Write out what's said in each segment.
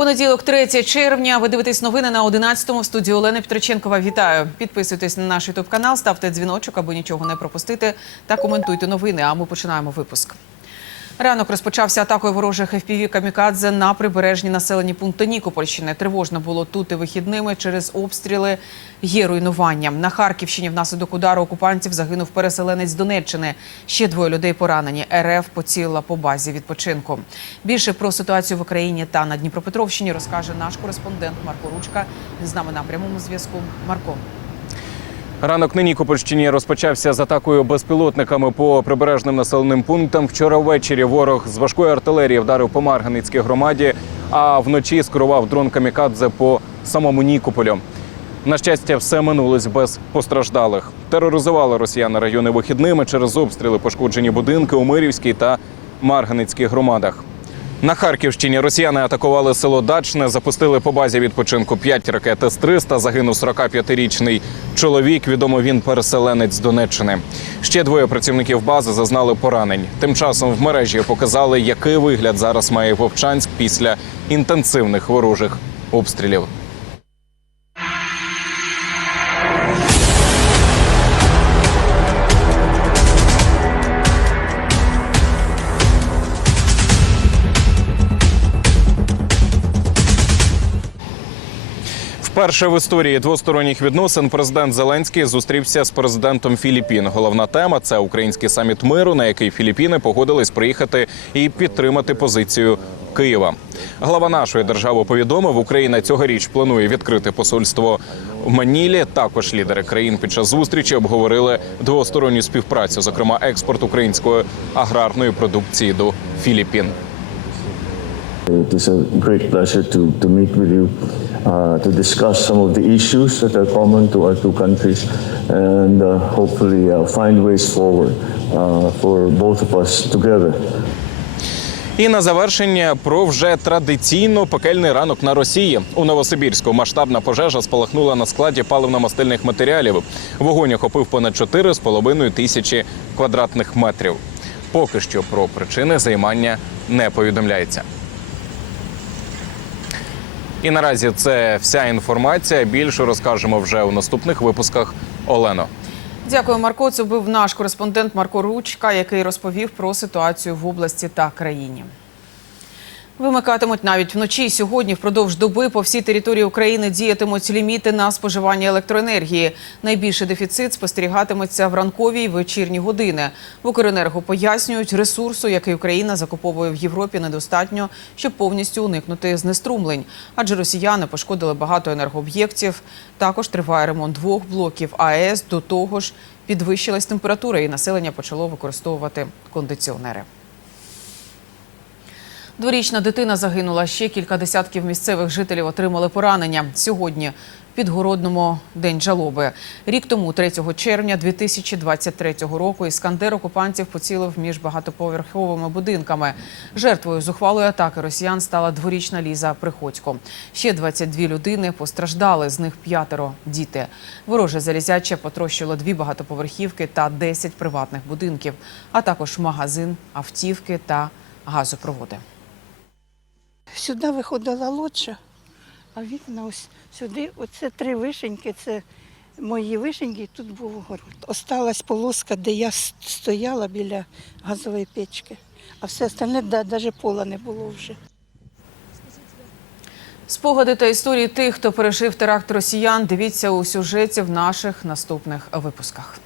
Понеділок, 3 червня. Ви дивитесь новини на 11-му в студії Олени Петриченкова. Вітаю! Підписуйтесь на наш ютуб канал, ставте дзвіночок, аби нічого не пропустити, та коментуйте новини. А ми починаємо випуск. Ранок розпочався атакою ворожих FPV «Камікадзе» на прибережні населені пункти Нікопольщини. Тривожно було тут і вихідними через обстріли. Є руйнування. На Харківщині внаслідок удару окупантів загинув переселенець з Донеччини. Ще двоє людей поранені. РФ поцілила по базі відпочинку. Більше про ситуацію в Україні та на Дніпропетровщині розкаже наш кореспондент Марко Ручка. Він з нами на прямому зв'язку. Марко. Ранок на Нікопольщині розпочався з атакою безпілотниками по прибережним населеним пунктам. Вчора ввечері ворог з важкої артилерії вдарив по Марганицькій громаді, а вночі скерував дрон камікадзе по самому Нікополю. На щастя, все минулось без постраждалих. Тероризували росіяни райони вихідними через обстріли, пошкоджені будинки у Мирівській та Марганицьких громадах. На Харківщині росіяни атакували село Дачне, запустили по базі відпочинку 5 ракет С-300. Загинув 45-річний чоловік. Відомо він переселенець з Донеччини. Ще двоє працівників бази зазнали поранень. Тим часом в мережі показали, який вигляд зараз має Вовчанськ після інтенсивних ворожих обстрілів. Вперше в історії двосторонніх відносин президент Зеленський зустрівся з президентом Філіппін. Головна тема це український саміт миру, на який Філіппіни погодились приїхати і підтримати позицію Києва. Глава нашої держави повідомив, Україна цьогоріч планує відкрити посольство в Манілі. Також лідери країн під час зустрічі обговорили двосторонню співпрацю, зокрема експорт української аграрної продукції до Філіппін. It is a great pleasure to, to meet with you uh, to discuss some of the issues that are common to our two countries and uh, hopefully uh, find ways forward uh, for both of us together. І на завершення про вже традиційно пекельний ранок на Росії. У Новосибірську масштабна пожежа спалахнула на складі паливно-мастильних матеріалів. Вогонь охопив понад 4,5 тисячі квадратних метрів. Поки що про причини займання не повідомляється. І наразі це вся інформація. Більше розкажемо вже у наступних випусках. Олено. Дякую, Марко. Це був наш кореспондент Марко Ручка, який розповів про ситуацію в області та країні. Вимикатимуть навіть вночі. Сьогодні впродовж доби по всій території України діятимуть ліміти на споживання електроенергії. Найбільший дефіцит спостерігатиметься в ранкові й вечірні години. В Укренерго пояснюють, ресурсу, який Україна закуповує в Європі, недостатньо, щоб повністю уникнути знеструмлень. Адже росіяни пошкодили багато енергооб'єктів. Також триває ремонт двох блоків АЕС. До того ж, підвищилась температура, і населення почало використовувати кондиціонери. Дворічна дитина загинула. Ще кілька десятків місцевих жителів отримали поранення. Сьогодні Підгородному день жалоби. Рік тому, 3 червня 2023 року, іскандер окупантів поцілив між багатоповерховими будинками. Жертвою зухвалої атаки росіян стала дворічна Ліза Приходько. Ще 22 людини постраждали, з них п'ятеро діти. Вороже залізяче потрощило дві багатоповерхівки та 10 приватних будинків, а також магазин, автівки та газопроводи. Сюди виходила лодша, а вікна ось сюди. Оце три вишеньки, це мої вишеньки, і тут був город. Осталась полоска, де я стояла біля газової печки, а все остальне навіть пола не було вже. Спогади та історії тих, хто пережив теракт росіян, дивіться у сюжеті в наших наступних випусках.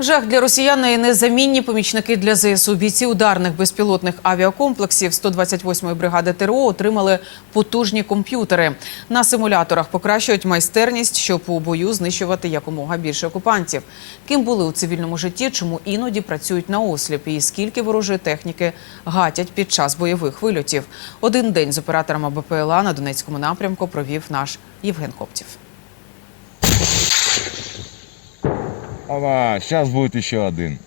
Жах для росіян і незамінні помічники для ЗСУ. Бійці ударних безпілотних авіакомплексів 128-ї бригади ТРО отримали потужні комп'ютери. На симуляторах покращують майстерність, щоб у бою знищувати якомога більше окупантів. Ким були у цивільному житті, чому іноді працюють на осліп і скільки ворожої техніки гатять під час бойових вильотів. Один день з операторами БПЛА на Донецькому напрямку провів наш Євген Коптів. Ага, сейчас будет еще один.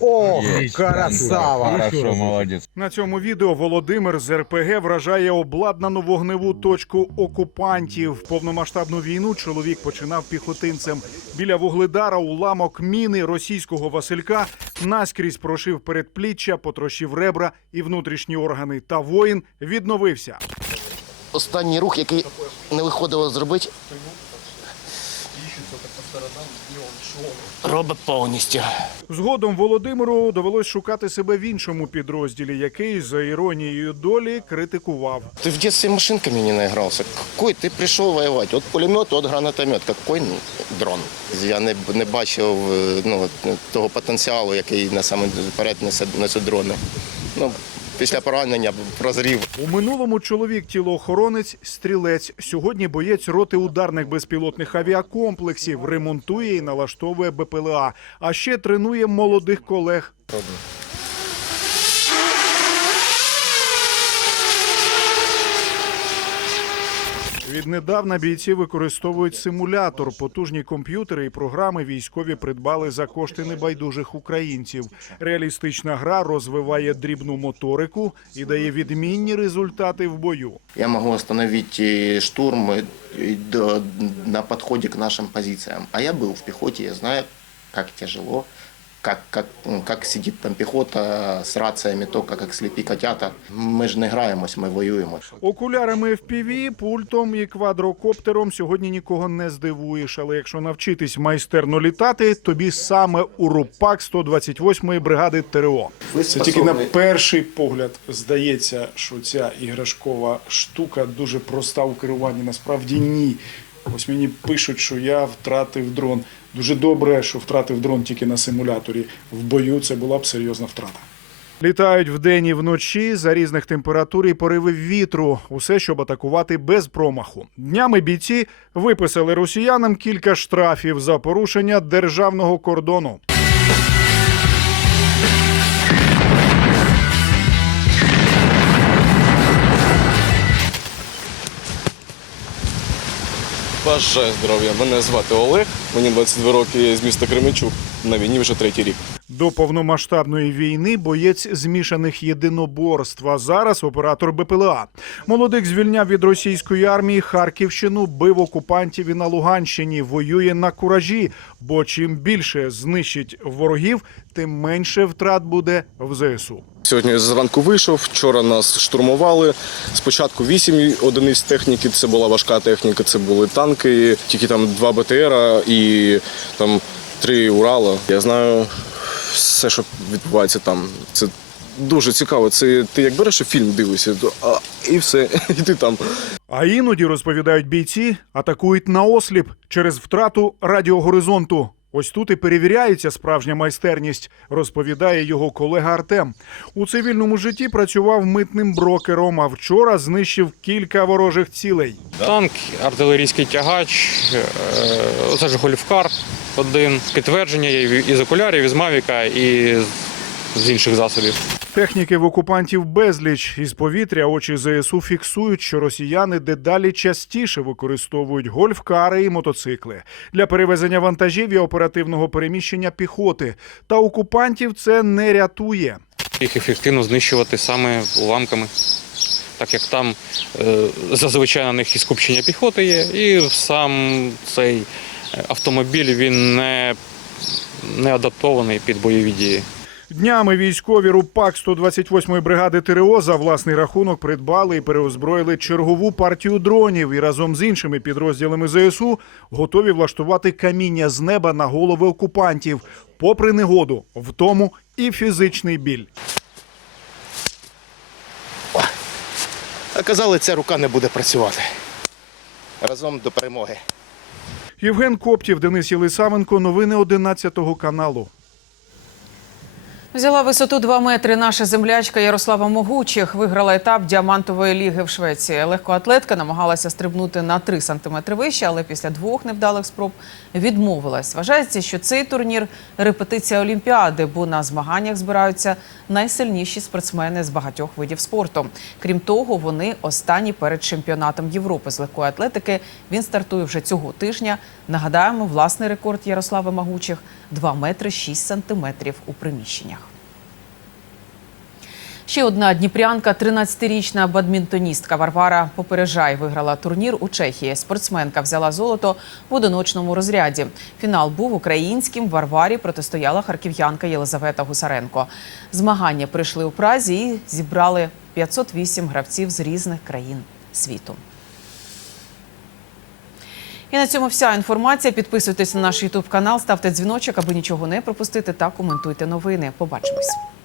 О, красава! Хорошо, молодец. На цьому відео Володимир з РПГ вражає обладнану вогневу точку окупантів. Повномасштабну війну чоловік починав піхотинцем. Біля вугледара уламок міни російського Василька наскрізь прошив передпліччя, потрощив ребра і внутрішні органи. Та воїн відновився. останній рух, який не виходило зробити. Робить повністю. Згодом Володимиру довелось шукати себе в іншому підрозділі, який за іронією долі критикував. Ты в детстве машинками не наигрался. Какой ты пришел воевать? От пулемет, от гранатомет. Какой ну, дрон? Я не, не бачив е, ну, того потенціалу, який насамперед несе, несе дрони. Ну, після поранення прозрів. У минулому чоловік тілоохоронець, стрілець. Сьогодні боєць роти ударних безпілотних авіакомплексів, ремонтує і налаштовує БПЛА. А ще тренує молодих колег. Віднедавна бійці використовують симулятор. Потужні комп'ютери і програми військові придбали за кошти небайдужих українців. Реалістична гра розвиває дрібну моторику і дає відмінні результати в бою. Я могу остановить э, штурм э, до- на подходе к нашим позициям. А я был в пехоте, я знаю, как тяжело, как, как, ну, как сидит там пехота с рациями, только как слепі котята. Ми ж не граємось, ми воюємо. Окулярами FPV, пультом і квадрокоптером сьогодні нікого не здивуєш. Але якщо навчитись майстерно літати, тобі саме у РУПАК 128-ї бригади ТРО. Ви Це тільки на перший погляд здається, що ця іграшкова штука дуже проста у керуванні. Насправді ні. Ось мені пишуть, що я втратив дрон. Дуже добре, що втратив дрон тільки на симуляторі. В бою це була б серйозна втрата. Літають вдень і вночі за різних температур і поривів вітру. Усе, щоб атакувати без промаху. Днями бійці виписали росіянам кілька штрафів за порушення державного кордону. Бажаю здоров'я. Мене звати Олег. Мені 22 роки я з міста Кременчук. На війні вже третій рік. До повномасштабної війни боєць змішаних єдиноборств. А зараз оператор БПЛА. Молодик звільняв від російської армії Харківщину, бив окупантів і на Луганщині. Воює на куражі. Бо чим більше знищить ворогів, тим менше втрат буде в ЗСУ. Сьогодні зранку вийшов. Вчора нас штурмували. Спочатку вісім одиниць техніки. Це була важка техніка. Це були танки, тільки там два БТРа і там три Урала. Я знаю все, що відбувається там. Це дуже цікаво. Це ти як береш і фільм дивишся, то а, і все, і ти там. А іноді розповідають бійці, атакують на осліп через втрату радіогоризонту. Ось тут і перевіряється справжня майстерність, розповідає його колега Артем. У цивільному житті працював митним брокером, а вчора знищив кілька ворожих цілей. Танк, артилерійський тягач, е, це ж гольфкар один. Підтвердження є із окулярів, із Мавіка і з інших засобів. Техніки в окупантів безліч. Із повітря очі ЗСУ фіксують, що росіяни дедалі частіше використовують гольфкари і мотоцикли для перевезення вантажів і оперативного переміщення піхоти. Та окупантів це не рятує. Їх ефективно знищувати саме уламками, так як там е, зазвичай на них і скупчення піхоти є, і сам цей автомобіль він не, не адаптований під бойові дії. Днями військові РУПАК 128-ї бригади ТРО за власний рахунок придбали і переозброїли чергову партію дронів і разом з іншими підрозділами ЗСУ готові влаштувати каміння з неба на голови окупантів, попри негоду, втому і фізичний біль. Казали, ця рука не буде працювати. Разом до перемоги. Євген Коптів, Денис Єлисавенко. Новини 11 каналу. Взяла висоту 2 метри наша землячка Ярослава Могучих. Виграла етап діамантової ліги в Швеції. Легкоатлетка намагалася стрибнути на 3 сантиметри вище, але після двох невдалих спроб відмовилась. Вважається, що цей турнір репетиція Олімпіади, бо на змаганнях збираються найсильніші спортсмени з багатьох видів спорту. Крім того, вони останні перед чемпіонатом Європи з легкої атлетики. Він стартує вже цього тижня. Нагадаємо, власний рекорд Ярослава Могучих 2 метри 6 сантиметрів у приміщеннях. Ще одна дніпрянка, 13-річна бадмінтоністка Варвара Попережай виграла турнір у Чехії. Спортсменка взяла золото в одиночному розряді. Фінал був українським. Варварі протистояла харків'янка Єлизавета Гусаренко. Змагання прийшли у Празі і зібрали 508 гравців з різних країн світу. І на цьому вся інформація. Підписуйтесь на наш Ютуб канал, ставте дзвіночок, аби нічого не пропустити та коментуйте новини. Побачимось.